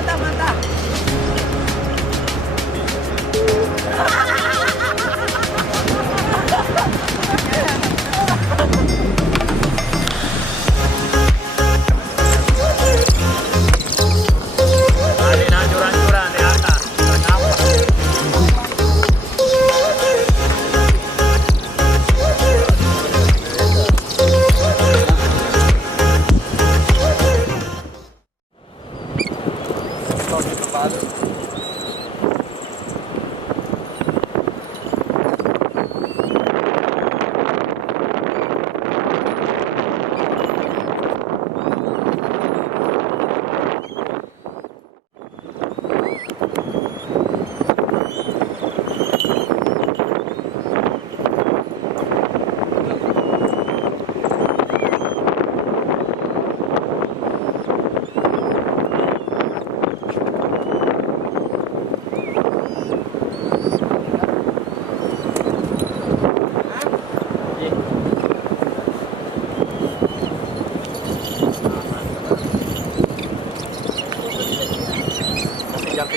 mantap, mantap.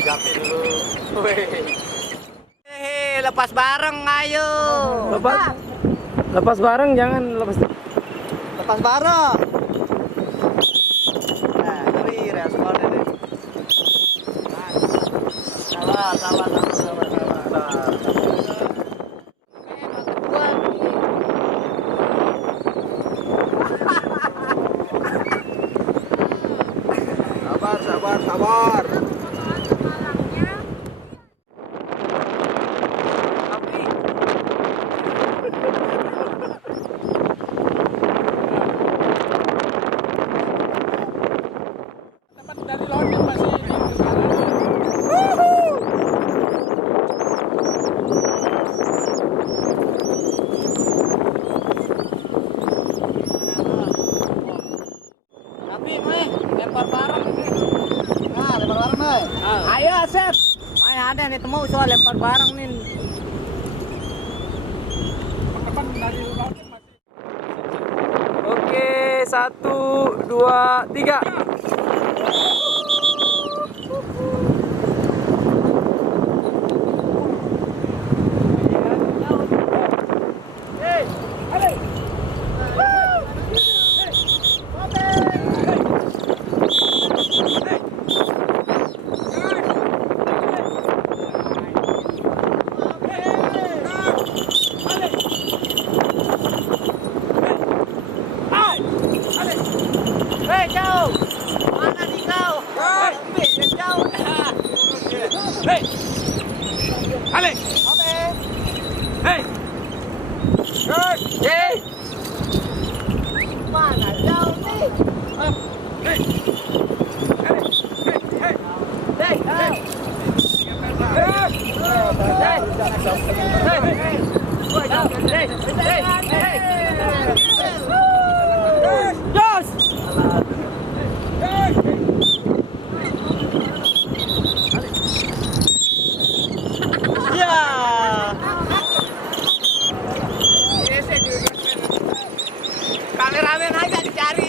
Jampi dulu. Hehe, lepas bareng, ayo. Lepas bareng, jangan lepas bareng. Nah, ngeri responnya deh. Sabar. Sabar. Ayo, Sep. Ada nih temu soal lempar barang nih. Oke, 1, 2, 3. Mana jauh nih? Kameramen aja dicari.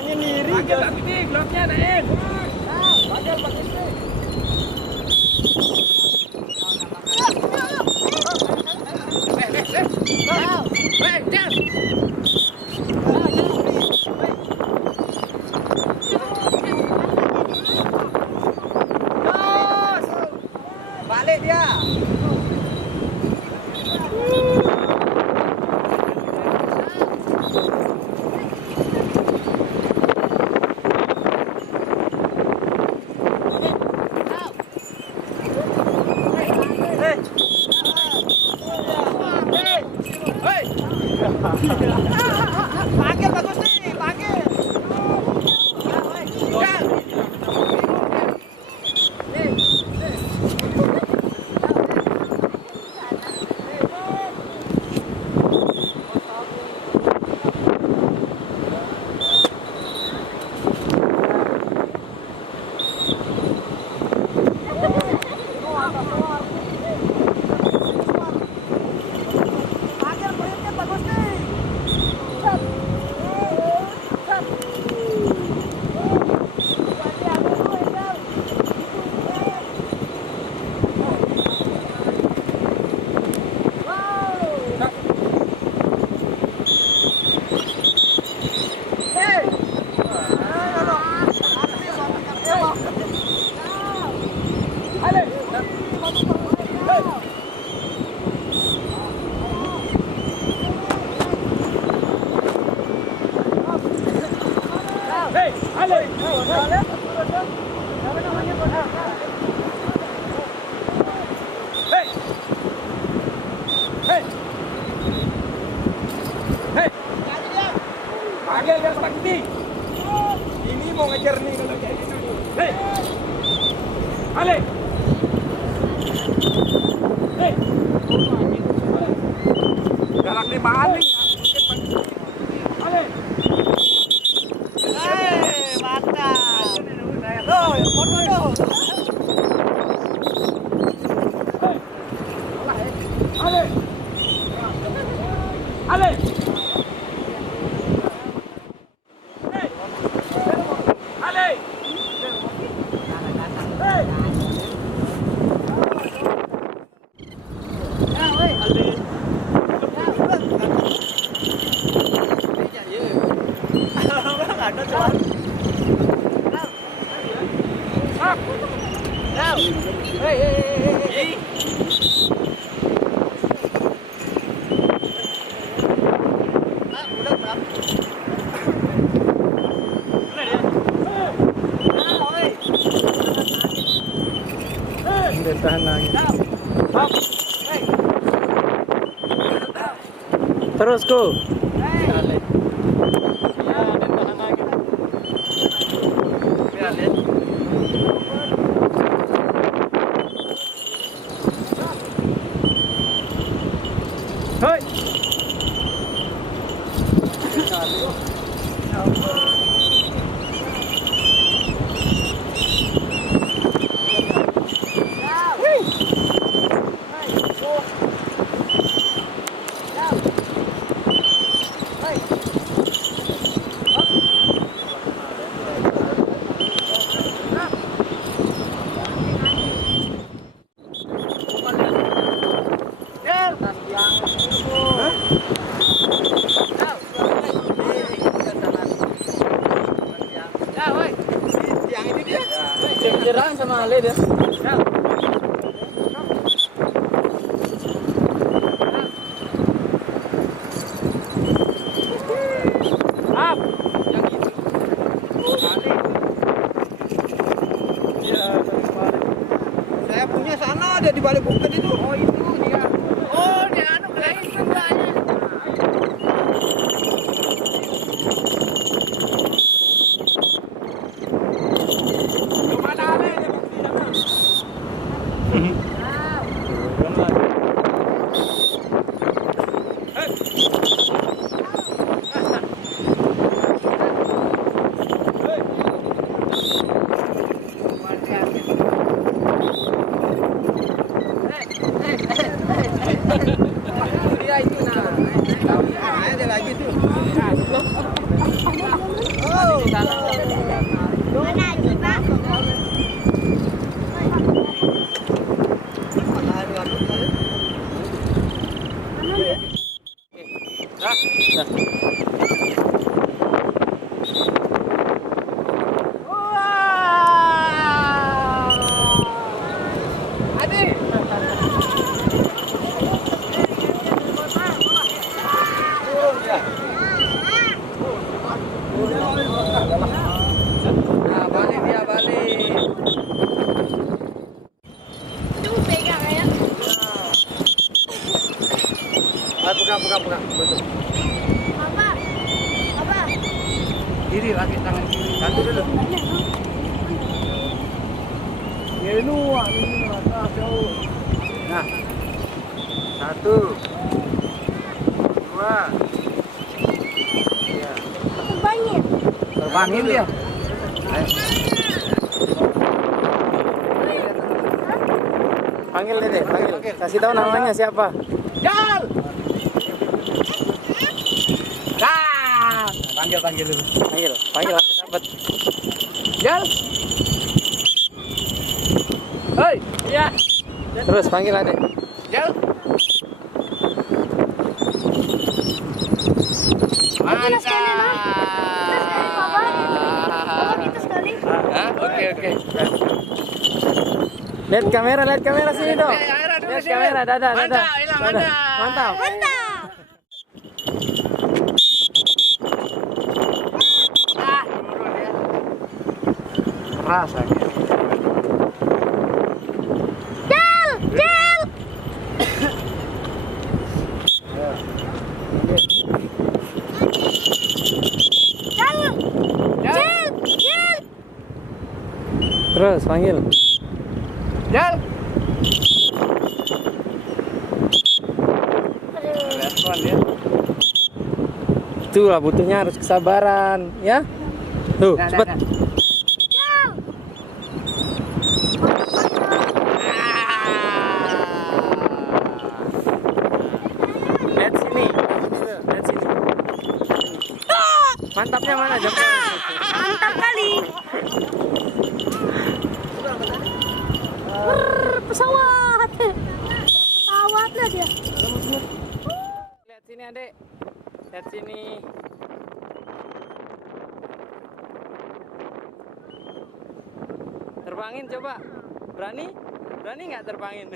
Menyendiri. Pakai ini glove-nya naik. Pakai ini. Balik dia. Pakai bagus nih, pakai. Pakai Hei. Hei. Hei. Panggil yang pasti. Ini mau ngejar nih kalau kayak gitu nih. Hei. Ale. Hei. Jarak 5 aling. Ale. Mantap. Loh, foto dong. Ale. Ale. Hey. Ale. Hey. Bertahan lagi. Terus ku. Hoi. Jerang sama Ale dia. Up. Yang itu. Ale. Iya, Saya punya sana ada di balik bukit itu. Oh itu dia. Oh, dia anu kayak sebelahnya. Mana Ale? Dia itu nah. Ada lagi tuh. Oh, Mana aja, Pak? Nah, balik dia balik. Itu pegang ya. Pegang. Apa? Apa? Kiri lagi tangan kiri. Satu dulu. Nah, 1, 2, 3. Terbangin. Terbangin dia. Panggil Dede, panggil. Kasih tahu namanya siapa. Jal. Nah, panggil dulu. Panggil aku dapat. Jal. Hei, Iya. Terus panggil Ade. Jal. Kita sekali, Bang. Kita sekali, Papa. Papa, kita sekali. Hah? Oke. Lihat kamera sini dong. Lihat kamera, dadah. Mantap, Ilang, Dadah. mantap. Mantap. Mantap. rasanya. Jel, jel. Jel, jel. Terus panggil. Jal. Respon ya. Itulah butuhnya harus kesabaran ya. Tuh, cepet. Jel. Lihat sini. Lihat sini. Mantapnya mana jam? Mantap kali. Pesawat. Pesawat lah dia. Lihat sini, Adek. Lihat sini. Terbangin coba. Berani? Berani nggak terbangin?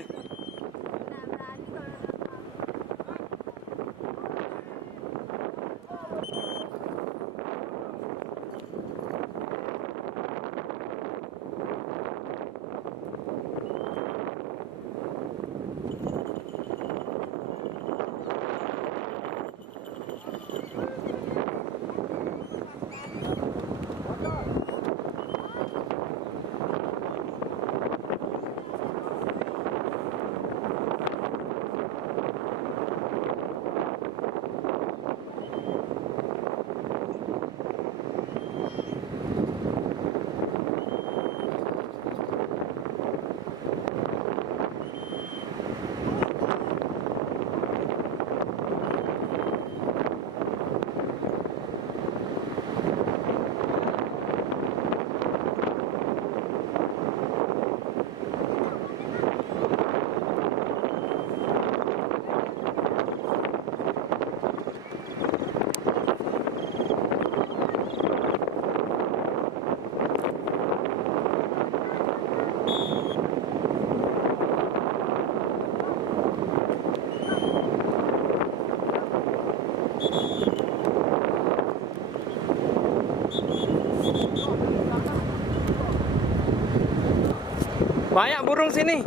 Banyak burung sini.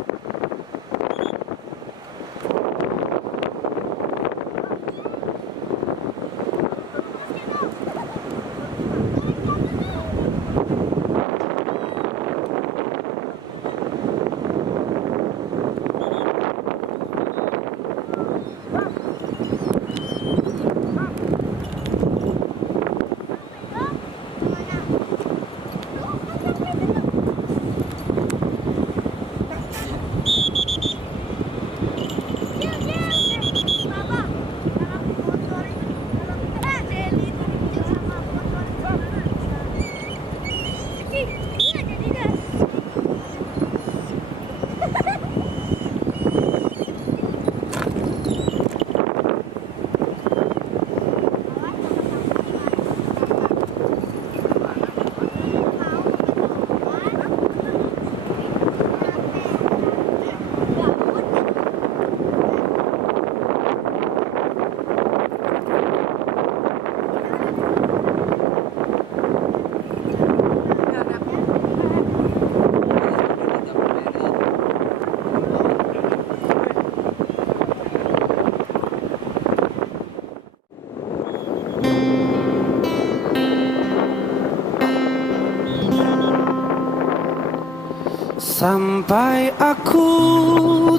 Sampai aku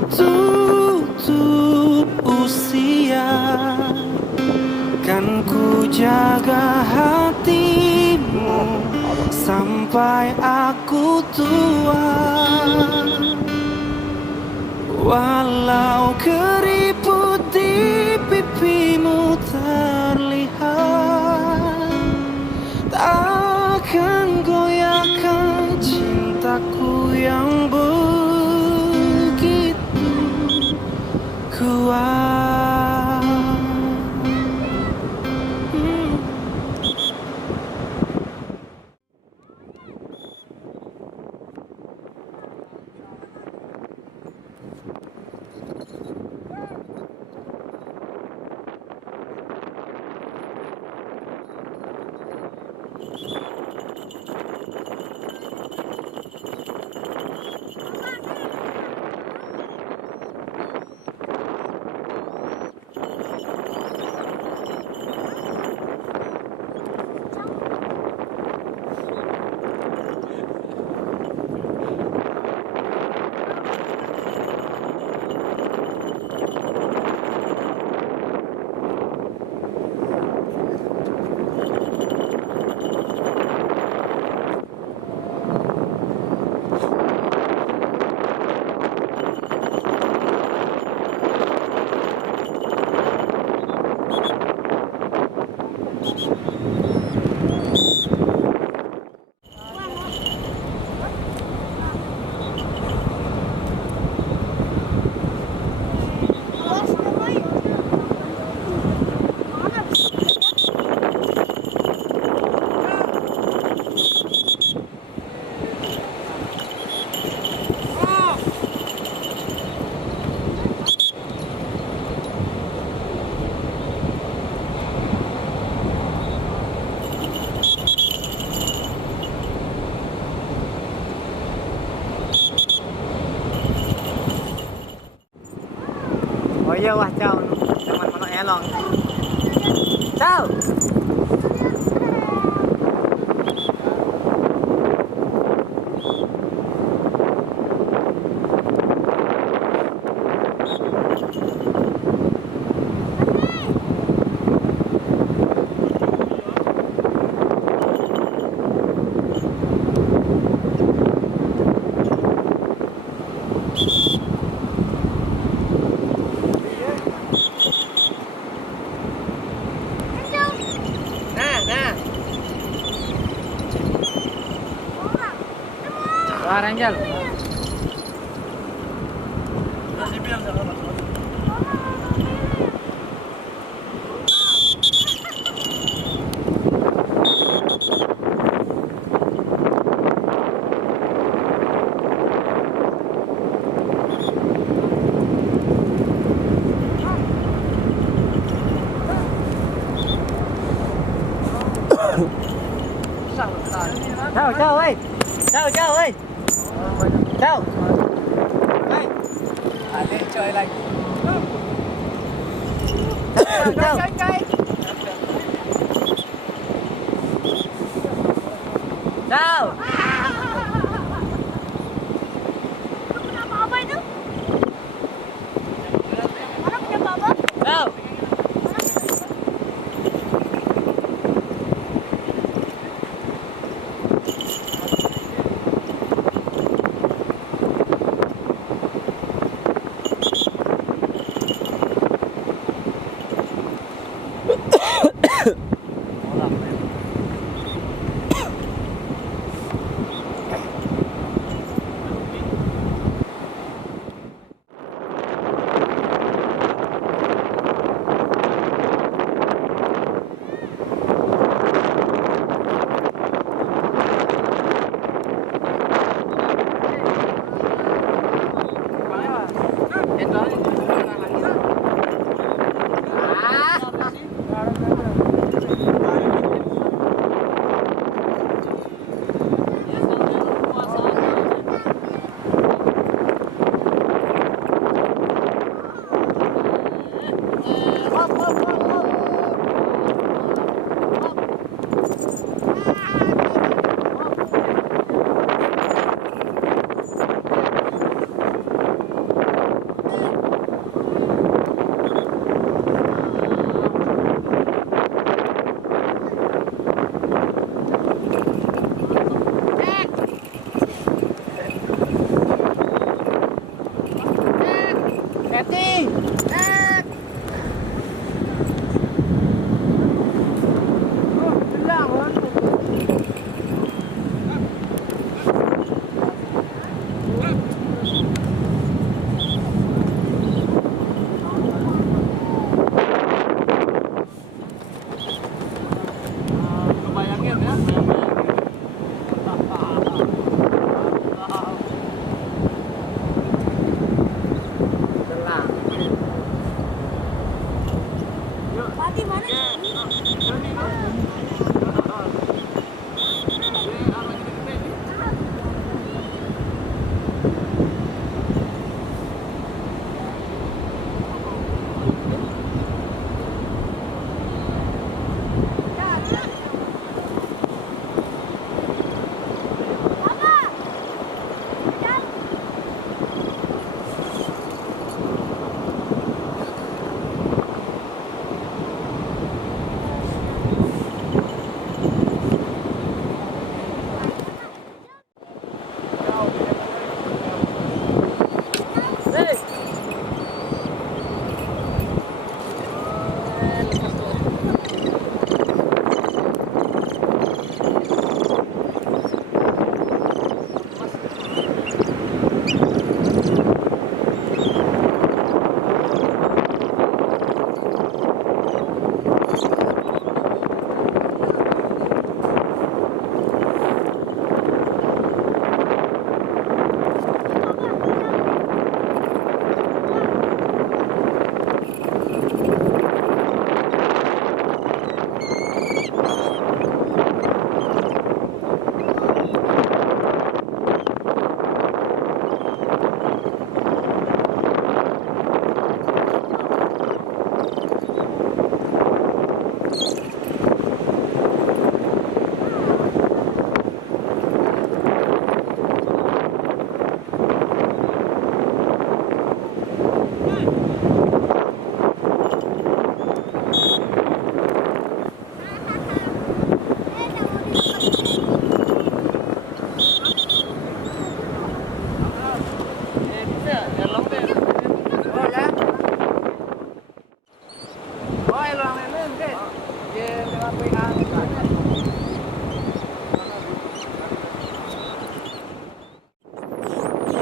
tutup usia, kan ku jaga hatimu sampai aku tua. Walau keriput di pipimu terlihat, takkan goyahkan cintaku yang begitu kuat. Oh iya wah ciao teman Burung Elang. Ciao. Wah, Angel. Ciao, ciao ơi. Ciao, ciao ơi. Ciao. Đây. Đi chơi lagi. Ciao. Ciao. Punya apa itu? Orang punya apa? Ciao.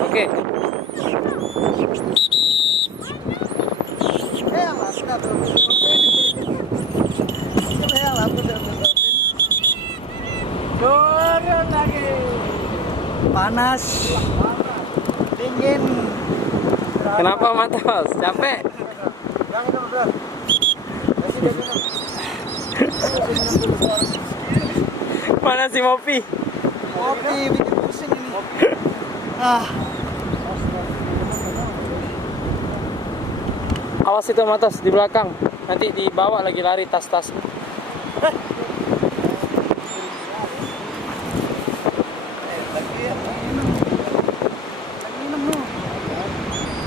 Oke. Turun lagi. Panas. Dingin. Kenapa Matos? Capek? Mana si Mopi? Kopi bikin pusing ini. Awas itu Matos di belakang. Nanti dibawa lagi lari tas-tas.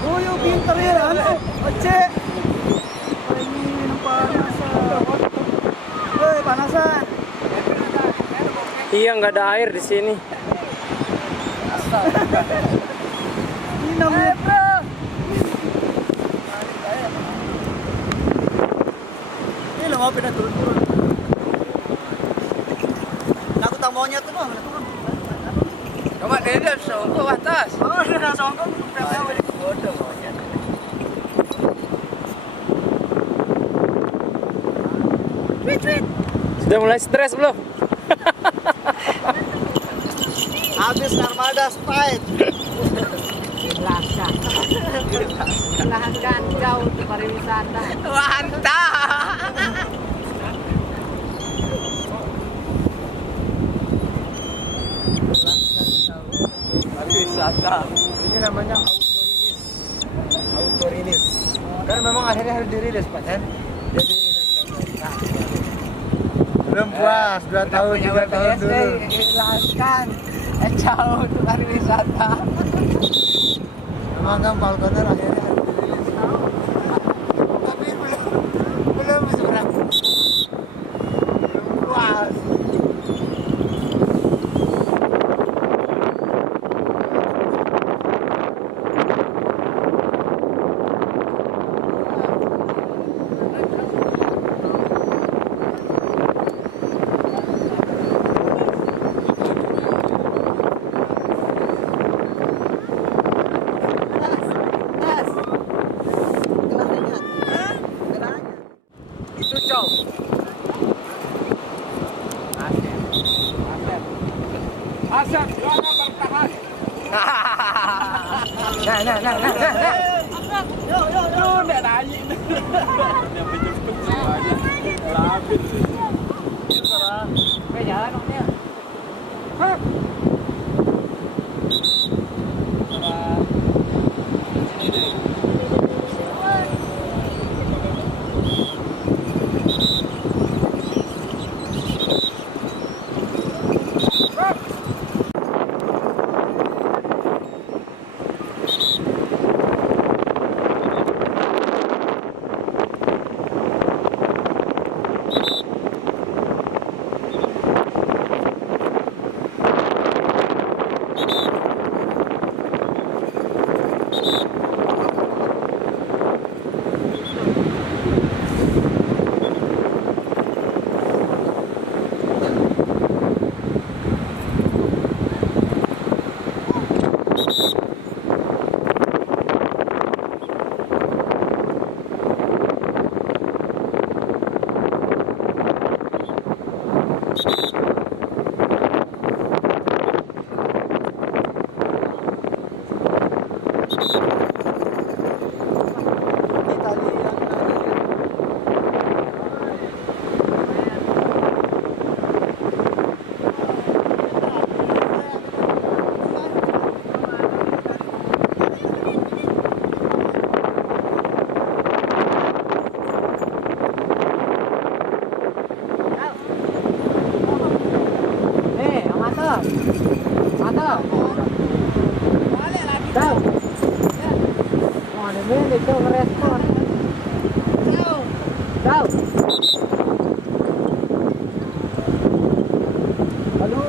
Oh, yuk pintar ya, anu, ojek. Ini minum panasan. Woi, panasan. Iya, nggak ada air di sini. Minum ya, bro. Ini lo mau pindah turun-turun. Aku tak maunya tuh doang, turun. Coba dia songkok atas. Oh, udah songkok. Bodoh maunya. Sudah mulai stres belum? Habis armada Sprite. Silahkan. Silahkan kau untuk pariwisata. Mantap. Pariwisata. Ini namanya autorilis. Kan memang akhirnya harus dirilis, Pak kan? Jadi belum puas 2 tahun 3 tahun dulu. Silahkan. Jauh untuk pariwisata. Memang kan Falconer akhirnya harus dirilis. Tapi belum seberapa. Belum puas. Itu cow. Asap, jangan bertahan. Nah. Tuh, udah nanya. Dia berjutuk semuanya. Labit. Oke, jalan Omnya. Itu ngerespon. Tahu. Halo.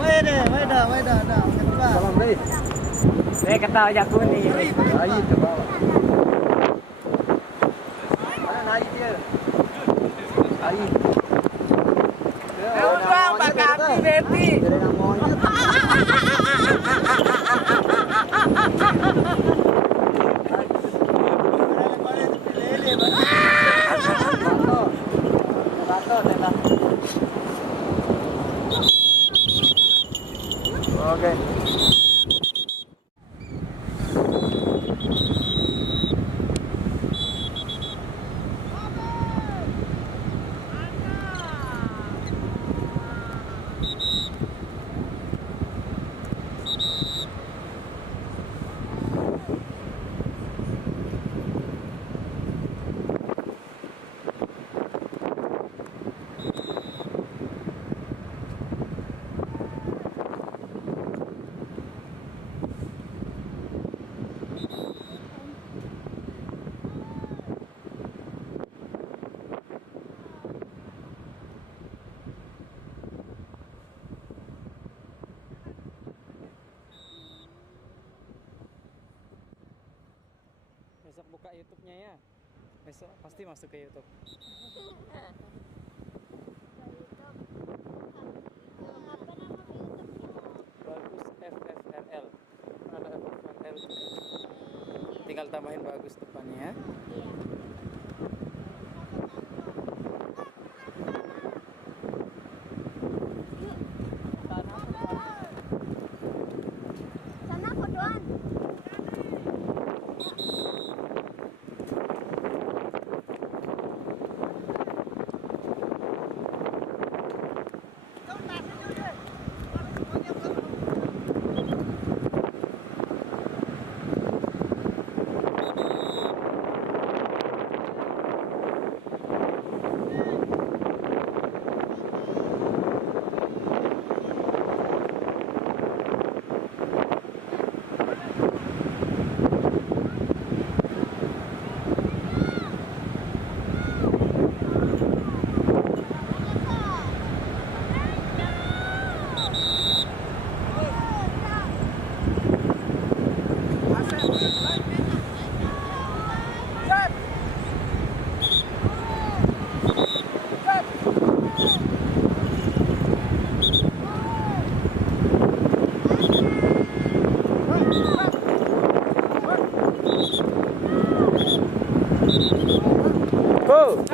Weda. Salam deh. Saya ketawa jago nih. Ayo coba. lari dia. Lari. Udah, pakai kaki, Betty. Jadi nak monyet. Oke. Besok buka YouTube-nya ya. Besok pasti masuk ke YouTube. Bagus FFRL. Ada FFRL juga. Tinggal tambahin bagus depannya ya. Sana fotoan. Go!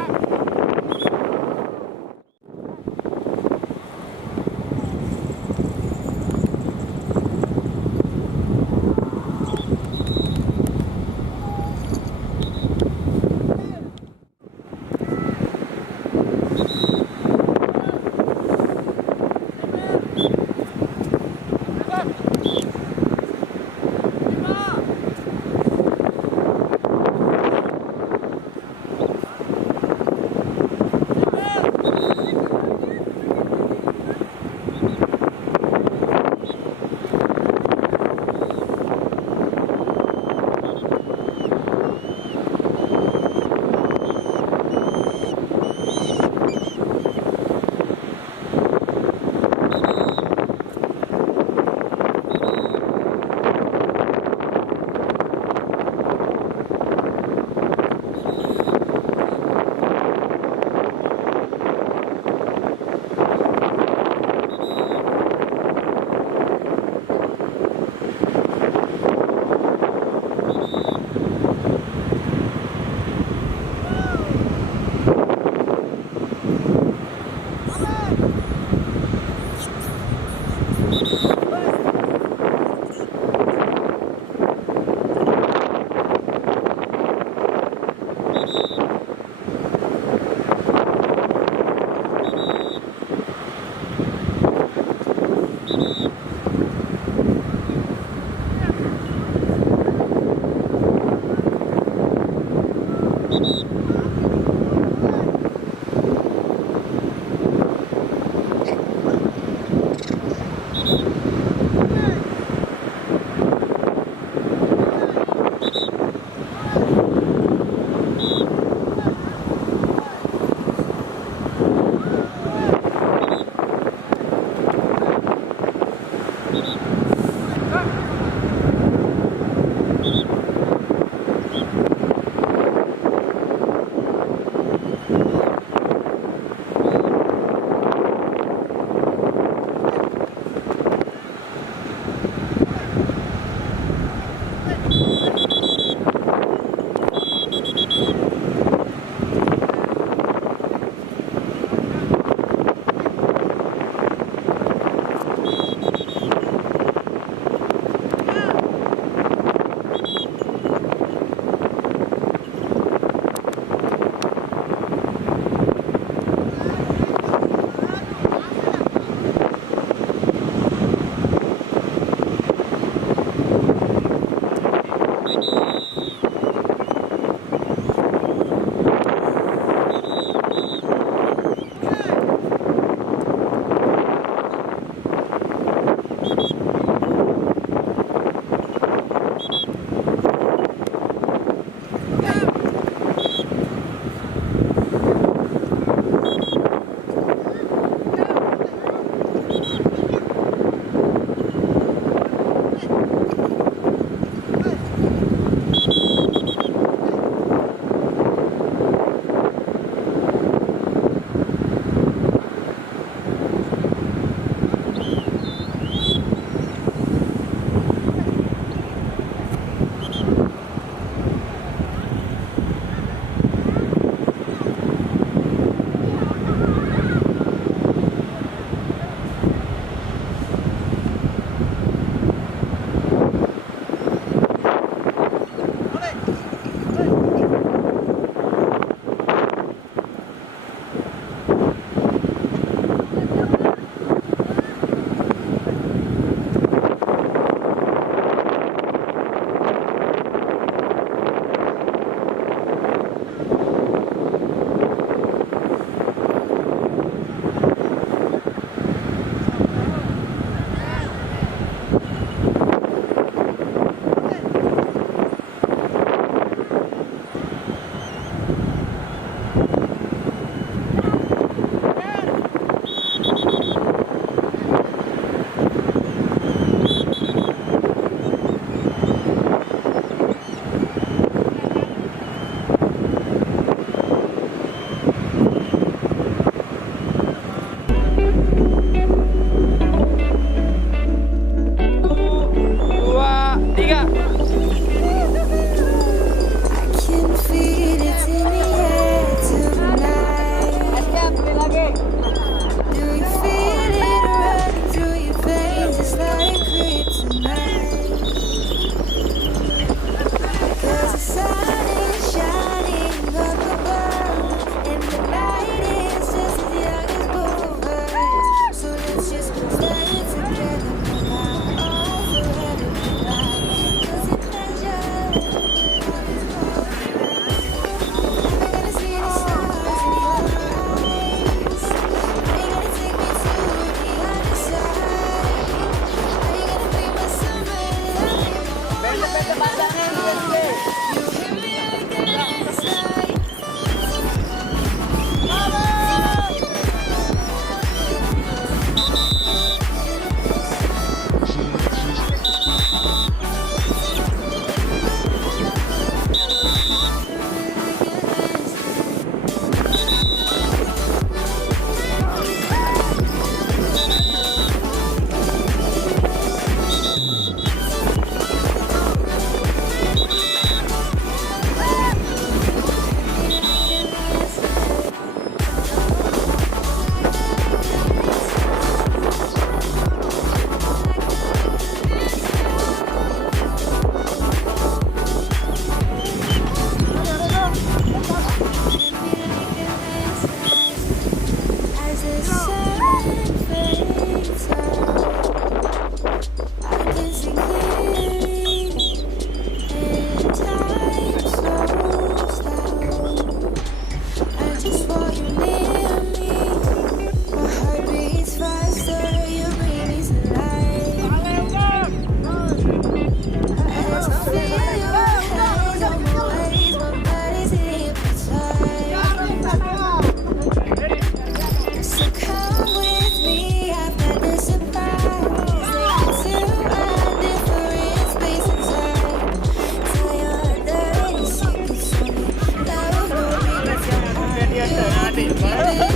mati.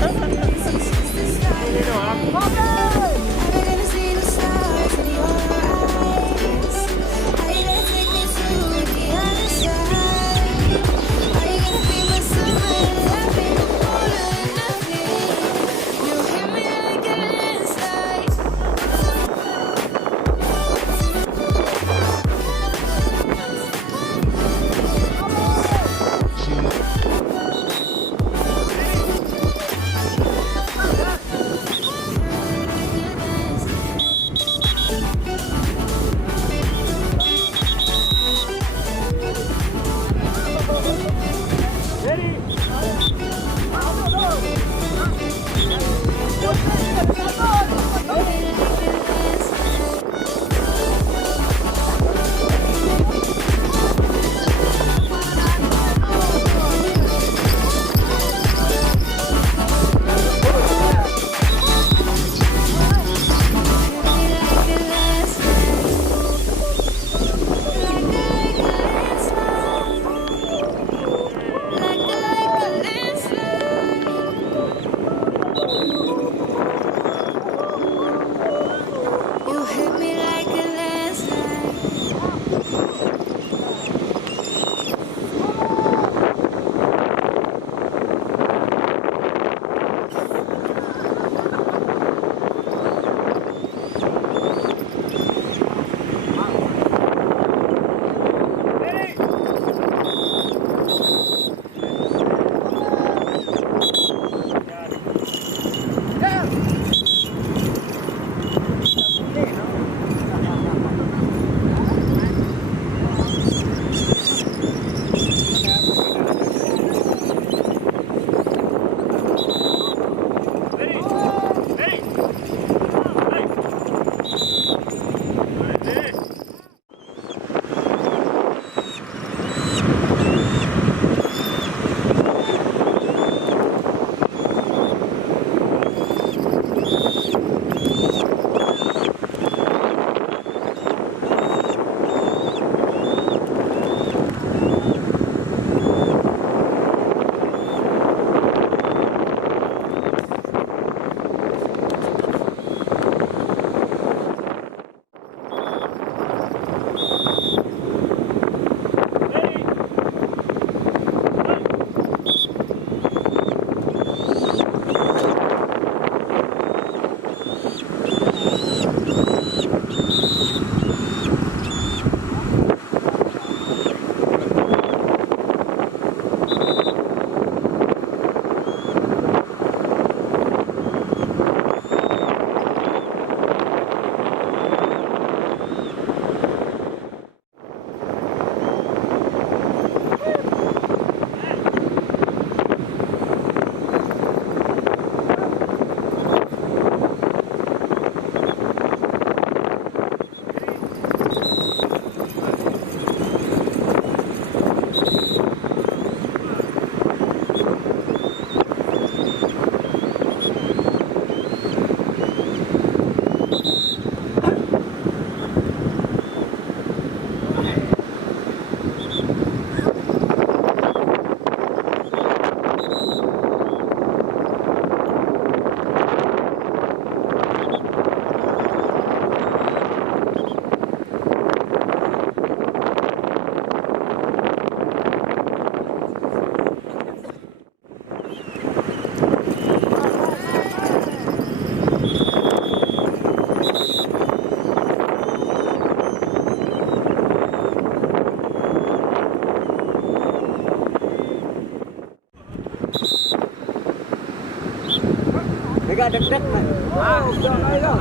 Agak deg-deg kan? Alhamdulillah.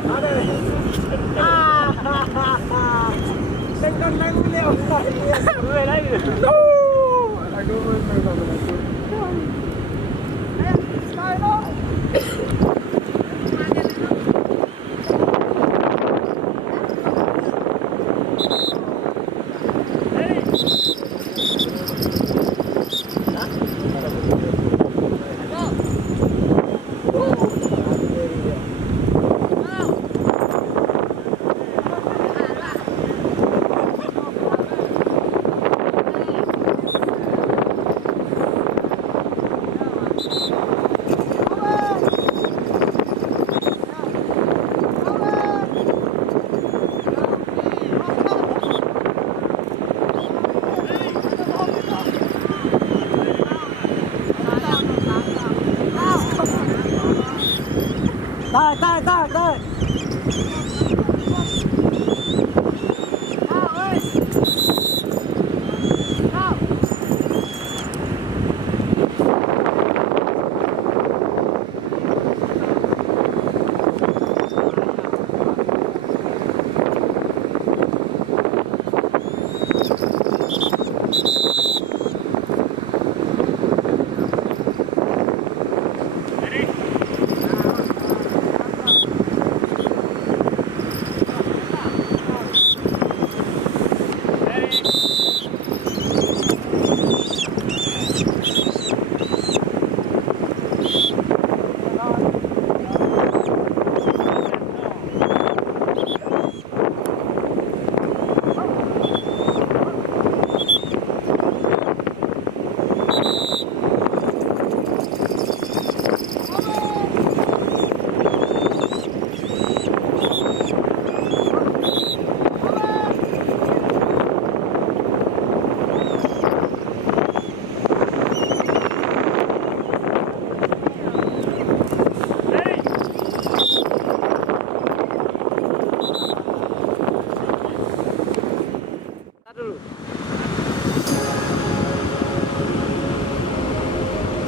Ada nih. Tengkon nanggung dia. Mulai lagi. Aduh, Tarik.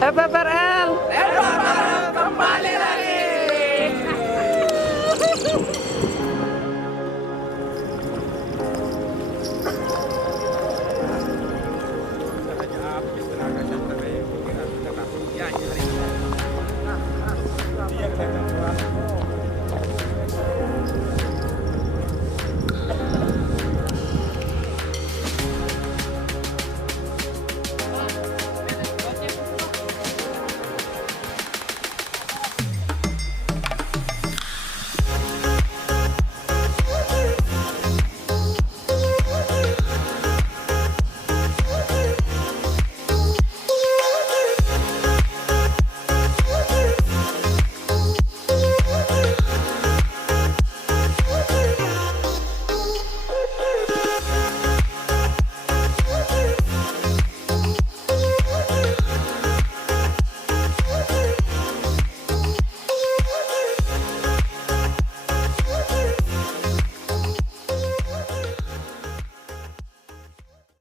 FFRL.